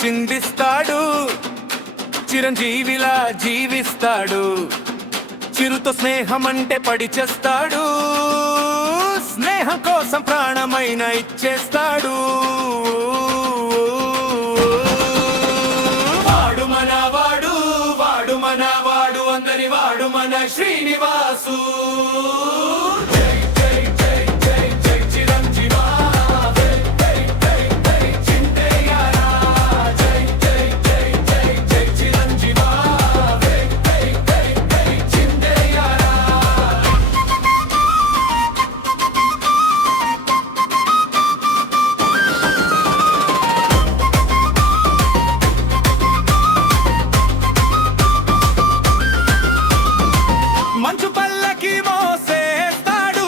చిందిస్తాడు, చిరంజీవిలా జీవిస్తాడు. చిరుతో స్నేహం అంటే పడి చేస్తాడు, స్నేహం కోసం ప్రాణమైన ఇచ్చేస్తాడు. వాడు మనవాడు, వాడు మనవాడు, అందరి వాడు మన శ్రీనివాసు. మంచు పల్లకి మోసేస్తాడు,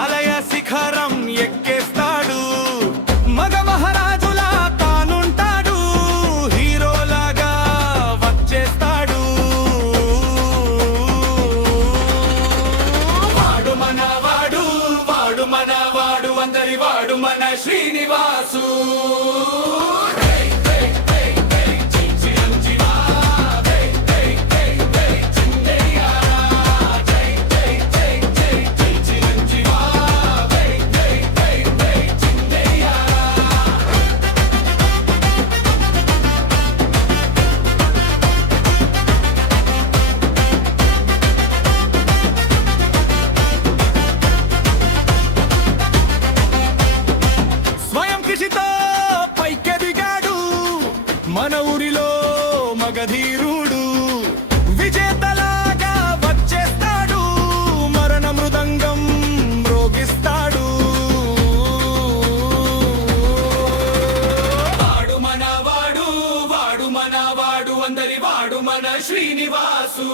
ఆలయ శిఖరం ఎక్కేస్తాడు. మగ మహారాజులా తానుంటాడు, హీరోలాగా వచ్చేస్తాడు. వాడు మనవాడు, వాడు మనవాడు, అందరి వాడు మన శ్రీనివాసు. కృషితో పైకెదిగాడు, మన ఊరిలో మగధీరుడు. విజేతలాగా వచ్చేస్తాడు, మరణ మృదంగం మ్రోగిస్తాడు. వాడు మనవాడు, వాడు మనవాడు, అందరి వాడు మన శ్రీనివాసు.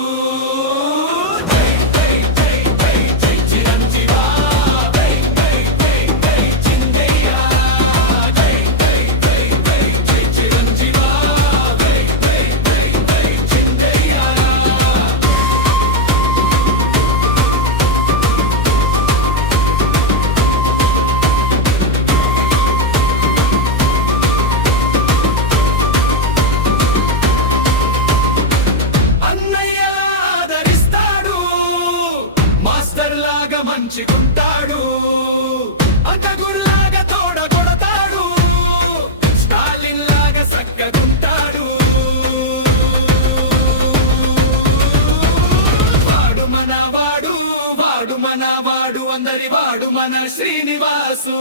మంచిగుంటాడు, అంతగుల్లాగా తోడ కొడతాడు, స్టాలిన్ లాగా సక్కగుంటాడు. వాడు మనవాడు, వాడు మనవాడు, అందరి వాడు మన శ్రీనివాసు.